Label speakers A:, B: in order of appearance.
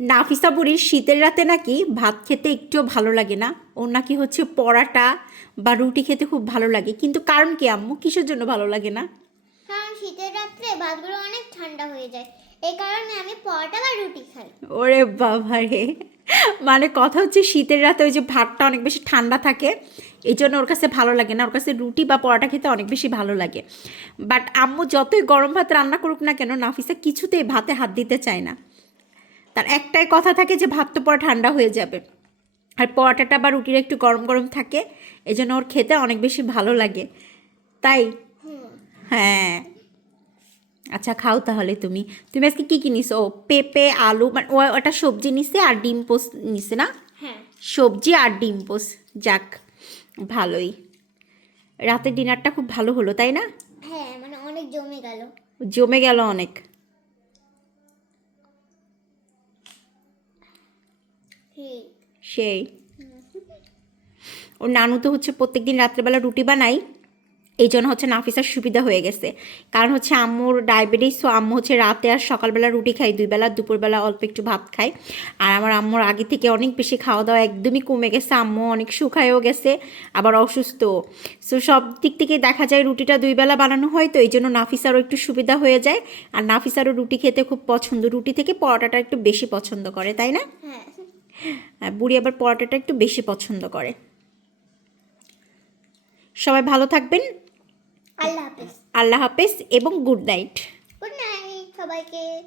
A: নাফিসা বুড়ির শীতের রাতে নাকি ভাত খেতে একটুও ভালো লাগে না। ওর নাকি হচ্ছে পরাটা বা রুটি খেতে খুব ভালো লাগে। কিন্তু কারণ কি আম্মু? কিসের জন্য ভালো লাগে না?
B: কারণ শীতের রাত্রে ভাতগুলো অনেক ঠান্ডা হয়ে যায়। এই কারণে আমি পরোটা বা রুটি খাই।
A: ওরে বাবা রে। মানে কথা হচ্ছে শীতের রাতে ওই যে ভাতটা অনেক বেশি ঠান্ডা থাকে এই জন্য ওর কাছে ভালো লাগে না। ওর কাছে রুটি বা পরোটা খেতে অনেক বেশি ভালো লাগে। বাট আম্মু যতই গরম ভাত রান্না করুক না কেন নাফিসা কিছুতেই ভাতে হাত দিতে চায় না। তার একটাই কথা থাকে যে ভাত তো পরে ঠান্ডা হয়ে যাবে। আর পরোটাটা বা রুটিটা একটু গরম গরম থাকে এই জন্য ওর খেতে অনেক বেশি ভালো লাগে। তাই? হ্যাঁ। আচ্ছা খাও তাহলে তুমি। তুমি আজকে কী কী নিছো ও পেঁপে আলু মানে ও ওটা সবজি নিছে আর ডিম পোস্ট নিছে না?
B: হ্যাঁ।
A: সবজি আর ডিম পোস্ট যাক ভালোই। রাতের ডিনারটা খুব ভালো হলো তাই না?
B: হ্যাঁ মানে অনেক জমে গেল।
A: জমে গেল অনেক। সেই। ওর নানু তো হচ্ছে প্রত্যেকদিন রাত্রেবেলা রুটি বানাই এই জন্য হচ্ছে নাফিসার সুবিধা হয়ে গেছে। কারণ হচ্ছে আম্মুর ডায়াবেটিস তো আম্মু হচ্ছে রাতে আর সকালবেলা রুটি খাই দুই বেলা দুপুরবেলা অল্প একটু ভাত খাই আর আমার আম্মুর আগে থেকে অনেক বেশি খাওয়া দাওয়া একদমই কমে গেছে। আম্মু অনেক শুকায়ও গেছে আবার অসুস্থ সো সব দিক থেকে দেখা যায় রুটিটা দুই বেলা বানানো হয় তো এই জন্য নাফিসারও একটু সুবিধা হয়ে যায়। আর নাফিসারও রুটি খেতে খুব পছন্দ। রুটি থেকে পরোটাটা একটু বেশি পছন্দ করে তাই না?
B: হ্যাঁ।
A: বুড়ি আবার পরোটাটা একটু বেশি পছন্দ করে। সবাই ভালো থাকবেন।
B: আল্লাহ হাফেজ।
A: আল্লাহ হাফেজ এবং গুড নাইট।
B: গুড নাইট সবাইকে।